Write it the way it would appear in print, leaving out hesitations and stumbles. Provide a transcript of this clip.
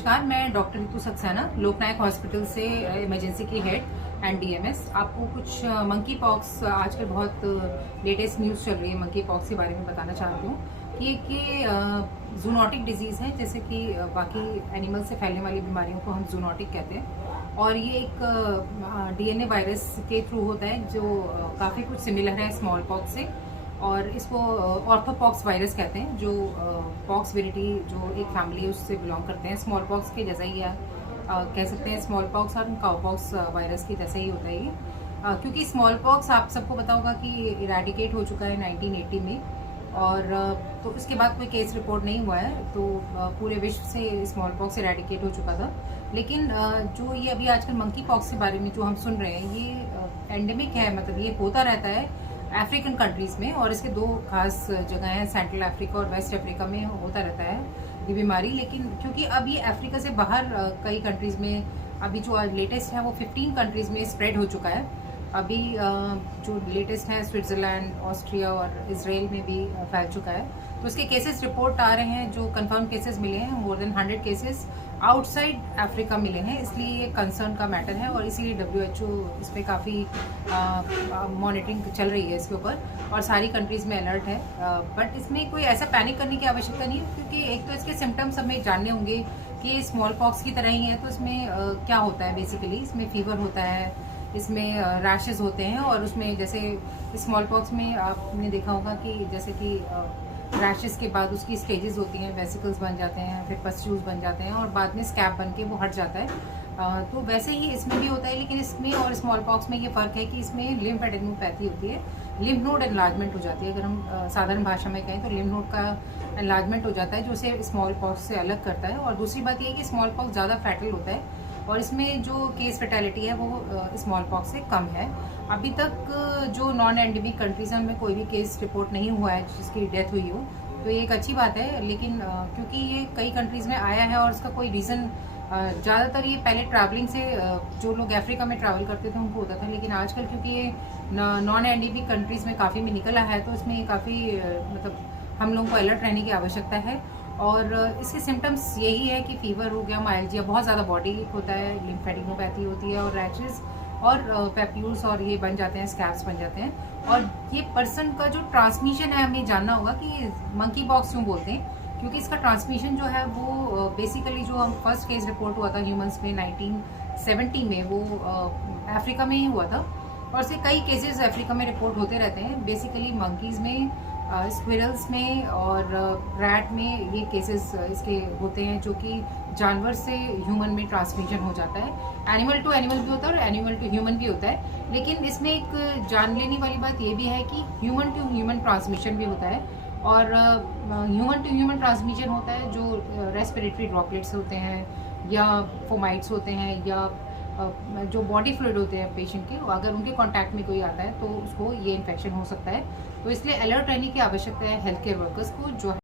नमस्कार, मैं डॉक्टर रितु सक्सेना, लोकनायक हॉस्पिटल से इमरजेंसी की हेड एंड डीएमएस। आपको कुछ मंकी पॉक्स आजकल बहुत लेटेस्ट न्यूज़ चल रही है मंकी पॉक्स के बारे में बताना चाहती हूँ कि जूनोटिक डिजीज़ है, जैसे कि बाकी एनिमल से फैलने वाली बीमारियों को हम जूनोटिक कहते हैं। और ये एक डीएनए वायरस के थ्रू होता है जो काफ़ी कुछ सिमिलर है स्मॉल पॉक्स से। और इसको ऑर्थोपॉक्स वायरस कहते हैं, जो पॉक्स विरिटी जो एक फैमिली उससे बिलोंग करते हैं। स्मॉल पॉक्स के जैसा ही कह सकते हैं, स्मॉल पॉक्स और काउपॉक्स वायरस के जैसा ही होता है ये। क्योंकि स्मॉल पॉक्स आप सबको पता होगा कि इरेडिकेट हो चुका है 1980 में, और तो उसके बाद कोई केस रिपोर्ट नहीं हुआ है, तो पूरे विश्व से स्मॉल पॉक्स इरेडिकेट हो चुका था। लेकिन जो ये अभी आजकल मंकी पॉक्स के बारे में जो हम सुन रहे हैं, ये एंडेमिक है, मतलब ये होता रहता है अफ्रीकन कंट्रीज़ में, और इसके दो खास जगह हैं, सेंट्रल अफ्रीका और वेस्ट अफ्रीका में होता रहता है ये बीमारी। लेकिन क्योंकि अब ये अफ्रीका से बाहर कई कंट्रीज़ में, अभी जो लेटेस्ट है वो 15 कंट्रीज़ में स्प्रेड हो चुका है। अभी जो लेटेस्ट है स्विट्ज़रलैंड, ऑस्ट्रिया और इजराइल में भी फैल चुका है। तो इसके केसेस रिपोर्ट आ रहे हैं, जो कंफर्म केसेस मिले हैं, more than 100 cases outside Africa मिले हैं। इसलिए ये कंसर्न का मैटर है, और इसीलिए WHO इस पर काफ़ी मॉनिटरिंग चल रही है इसके ऊपर, और सारी कंट्रीज़ में अलर्ट है। बट इसमें कोई ऐसा पैनिक करने की आवश्यकता नहीं है, क्योंकि एक तो इसके सिम्टम्स हमें जानने होंगे कि स्मॉल पॉक्स की तरह ही है। तो इसमें क्या होता है बेसिकली, इसमें फीवर होता है, इसमें रैशेस होते हैं, और उसमें जैसे स्मॉल पॉक्स में आपने देखा होगा कि जैसे कि रैशेस के बाद उसकी स्टेजेस होती हैं, वेसिकल्स बन जाते हैं, फिर पस्ट्यूल्स बन जाते हैं, और बाद में स्कैब बन के वो हट जाता है। तो वैसे ही इसमें भी होता है, लेकिन इसमें और स्मॉल पॉक्स में ये फ़र्क है कि इसमें लिम्फ एडेनोपैथी होती है, लिम्फ नोड एनलार्जमेंट हो जाती है। अगर हम साधारण भाषा में कहें तो लिम्फ नोड का एनलार्जमेंट हो जाता है, जो उसे स्मॉल पॉक्स से अलग करता है। और दूसरी बात ये है कि स्मॉल पॉक्स ज़्यादा फैटल होता है, और इसमें जो केस फैटेलिटी है वो स्मॉल पॉक्स से कम है। अभी तक जो नॉन एंडेमिक कंट्रीज में कोई भी केस रिपोर्ट नहीं हुआ है जिसकी डेथ हुई हो, तो ये एक अच्छी बात है। लेकिन क्योंकि ये कई कंट्रीज़ में आया है और इसका कोई रीज़न, ज़्यादातर ये पहले ट्रैवलिंग से जो लोग अफ्रीका में ट्रैवल करते थे उनको होता था, लेकिन आजकल क्योंकि ये नॉन एंडेमिक कंट्रीज़ में काफ़ी में निकला है, तो इसमें काफ़ी मतलब हम लोगों को अलर्ट रहने की आवश्यकता है। और इसके सिम्टम्स यही है कि फीवर हो गया, माइल्जिया, बहुत ज़्यादा बॉडी होता है, लिम्फ एडेनोपैथी होती है, और रैशेस और पैप्यूल्स और ये बन जाते हैं, स्कैब्स बन जाते हैं। और ये पर्सन का जो ट्रांसमिशन है, हमें जानना होगा कि मंकी पॉक्स क्यों बोलते हैं, क्योंकि इसका ट्रांसमिशन जो है वो बेसिकली जो हम फर्स्ट केस रिपोर्ट हुआ था ह्यूमंस में 1970 में, वो अफ्रीका में ही हुआ था। और से कई केसेस अफ्रीका में रिपोर्ट होते रहते हैं, बेसिकली मंकीज़ में, स्क्विरल्स में और रैट में ये केसेस इसके होते हैं, जो कि जानवर से ह्यूमन में ट्रांसमिशन हो जाता है। एनिमल टू एनिमल भी होता है और एनिमल टू ह्यूमन भी होता है। लेकिन इसमें एक जान लेने वाली बात ये भी है कि ह्यूमन टू ह्यूमन ट्रांसमिशन भी होता है, और ह्यूमन टू ह्यूमन ट्रांसमिशन होता है जो रेस्पिरेटरी ड्रॉपलेट्स होते हैं, या फोमाइट्स होते हैं, या जो बॉडी फ्लूइड होते हैं पेशेंट के, अगर उनके कांटेक्ट में कोई आता है तो उसको ये इन्फेक्शन हो सकता है। तो इसलिए अलर्ट रहने की आवश्यकता है हेल्थ केयर वर्कर्स को, जो